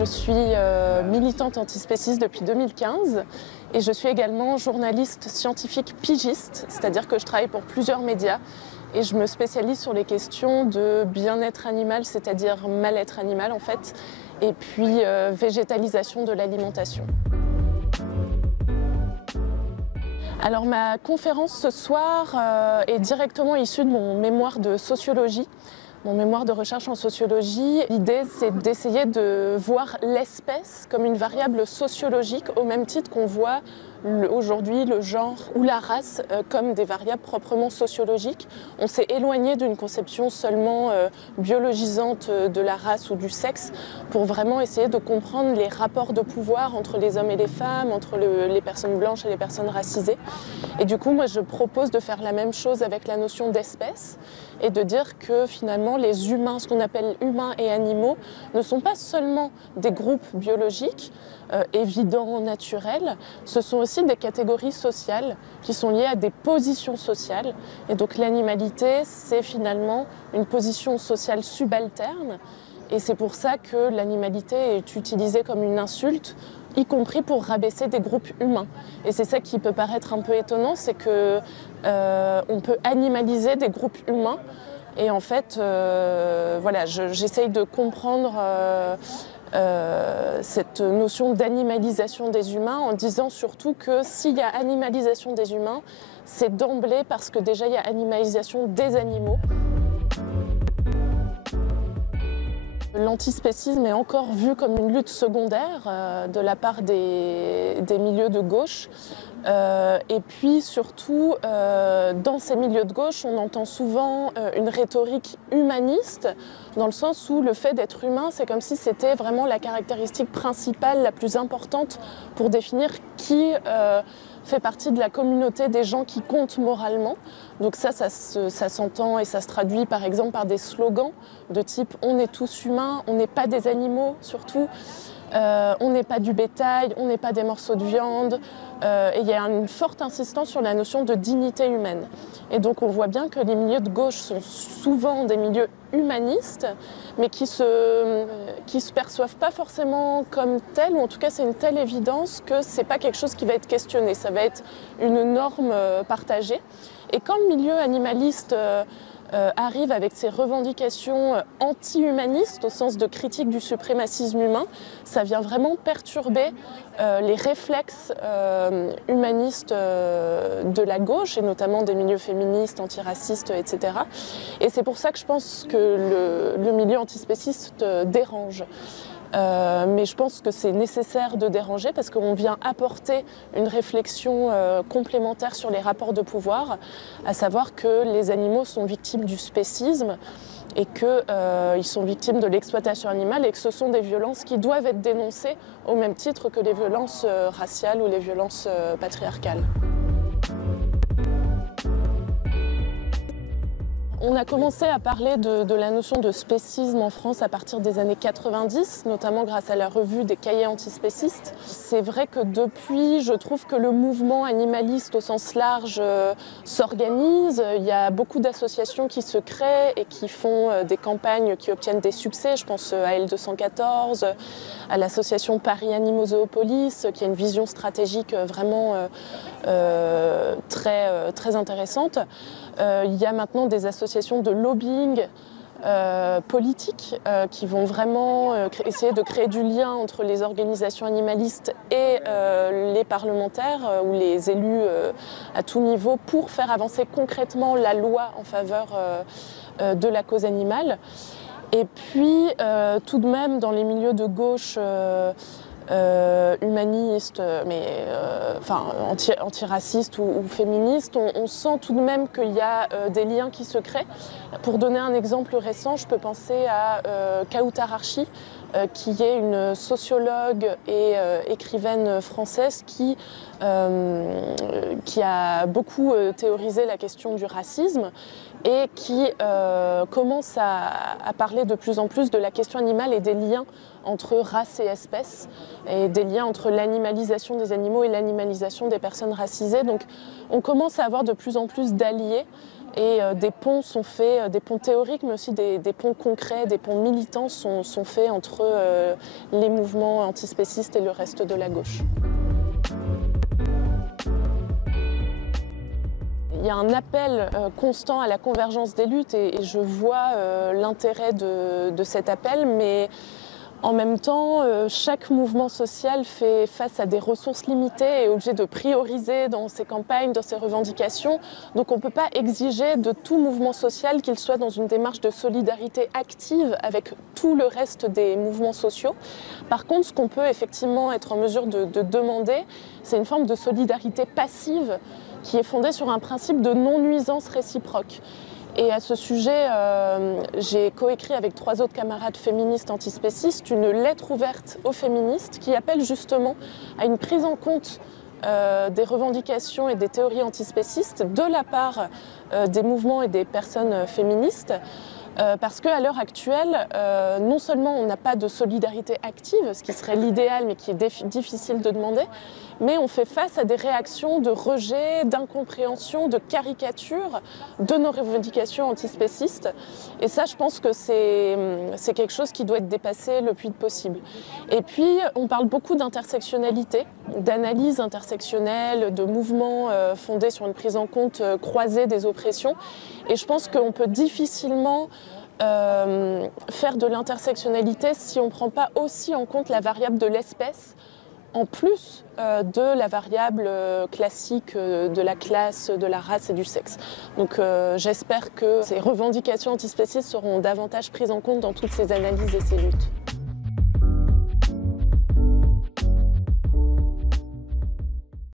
Je suis militante antispéciste depuis 2015 et je suis également journaliste scientifique pigiste, c'est-à-dire que je travaille pour plusieurs médias et je me spécialise sur les questions de bien-être animal, c'est-à-dire mal-être animal en fait, et puis végétalisation de l'alimentation. Alors ma conférence ce soir est directement issue de mon mémoire de sociologie. Mon mémoire de recherche en sociologie, l'idée c'est d'essayer de voir l'espèce comme une variable sociologique au même titre qu'on voit aujourd'hui le genre ou la race comme des variables proprement sociologiques. On s'est éloigné d'une conception seulement biologisante de la race ou du sexe pour vraiment essayer de comprendre les rapports de pouvoir entre les hommes et les femmes, entre les personnes blanches et les personnes racisées. Et du coup, moi je propose de faire la même chose avec la notion d'espèce et de dire que finalement les humains, ce qu'on appelle humains et animaux, ne sont pas seulement des groupes biologiques évidents, naturels, ce sont aussi des catégories sociales qui sont liées à des positions sociales. Et donc l'animalité, c'est finalement une position sociale subalterne. Et c'est pour ça que l'animalité est utilisée comme une insulte, y compris pour rabaisser des groupes humains. Et c'est ça qui peut paraître un peu étonnant, c'est que on peut animaliser des groupes humains. Et en fait, voilà, j'essaye de comprendre cette notion d'animalisation des humains en disant surtout que s'il y a animalisation des humains, c'est d'emblée parce que déjà il y a animalisation des animaux. L'antispécisme est encore vu comme une lutte secondaire de la part des milieux de gauche. Et puis surtout, dans ces milieux de gauche, on entend souvent une rhétorique humaniste, dans le sens où le fait d'être humain, c'est comme si c'était vraiment la caractéristique principale, la plus importante pour définir qui fait partie de la communauté des gens qui comptent moralement. Donc ça s'entend et ça se traduit par exemple par des slogans de type « on est tous humains »,« on n'est pas des animaux » surtout. On n'est pas du bétail, on n'est pas des morceaux de viande. Et il y a une forte insistance sur la notion de dignité humaine. Et donc on voit bien que les milieux de gauche sont souvent des milieux humanistes, mais qui se perçoivent pas forcément comme tels, ou en tout cas c'est une telle évidence que c'est pas quelque chose qui va être questionné, ça va être une norme partagée. Et quand le milieu animaliste arrive avec ses revendications anti-humanistes, au sens de critique du suprémacisme humain, ça vient vraiment perturber les réflexes humanistes de la gauche, et notamment des milieux féministes, antiracistes, etc. Et c'est pour ça que je pense que le milieu antispéciste dérange. Mais je pense que c'est nécessaire de déranger parce qu'on vient apporter une réflexion complémentaire sur les rapports de pouvoir, à savoir que les animaux sont victimes du spécisme et qu'ils sont victimes de l'exploitation animale et que ce sont des violences qui doivent être dénoncées au même titre que les violences raciales ou les violences patriarcales. On a commencé à parler de la notion de spécisme en France à partir des années 90, notamment grâce à la revue des cahiers antispécistes. C'est vrai que depuis, je trouve que le mouvement animaliste au sens large s'organise. Il y a beaucoup d'associations qui se créent et qui font des campagnes qui obtiennent des succès. Je pense à L214, à l'association Paris Animaux Zoopolis, qui a une vision stratégique vraiment très intéressante. Il y a maintenant des associations de lobbying politiques qui vont vraiment essayer de créer du lien entre les organisations animalistes et les parlementaires ou les élus à tout niveau pour faire avancer concrètement la loi en faveur de la cause animale. Et puis tout de même dans les milieux de gauche humaniste, mais antiracistes ou féministes, on sent tout de même qu'il y a des liens qui se créent. Pour donner un exemple récent, je peux penser à Kawtar Archi, qui est une sociologue et écrivaine française qui a beaucoup théorisé la question du racisme et qui commence à parler de plus en plus de la question animale et des liens entre race et espèce, et des liens entre l'animalisation des animaux et l'animalisation des personnes racisées. Donc on commence à avoir de plus en plus d'alliés Et des ponts sont faits, des ponts théoriques, mais aussi des ponts concrets, des ponts militants sont faits entre les mouvements antispécistes et le reste de la gauche. Il y a un appel constant à la convergence des luttes et je vois l'intérêt de cet appel, mais en même temps, chaque mouvement social fait face à des ressources limitées et est obligé de prioriser dans ses campagnes, dans ses revendications. Donc on ne peut pas exiger de tout mouvement social qu'il soit dans une démarche de solidarité active avec tout le reste des mouvements sociaux. Par contre, ce qu'on peut effectivement être en mesure de demander, c'est une forme de solidarité passive qui est fondée sur un principe de non-nuisance réciproque. Et à ce sujet, j'ai coécrit avec 3 autres camarades féministes antispécistes une lettre ouverte aux féministes qui appelle justement à une prise en compte des revendications et des théories antispécistes de la part des mouvements et des personnes féministes. Parce qu'à l'heure actuelle, non seulement on n'a pas de solidarité active, ce qui serait l'idéal mais qui est difficile de demander, mais on fait face à des réactions de rejet, d'incompréhension, de caricature de nos revendications antispécistes. Et ça, je pense que c'est quelque chose qui doit être dépassé le plus vite possible. Et puis, on parle beaucoup d'intersectionnalité, d'analyse intersectionnelle, de mouvements fondés sur une prise en compte croisée des oppressions. Et je pense qu'on peut difficilement faire de l'intersectionnalité si on ne prend pas aussi en compte la variable de l'espèce, en plus de la variable classique de la classe, de la race et du sexe. Donc j'espère que ces revendications antispécistes seront davantage prises en compte dans toutes ces analyses et ces luttes.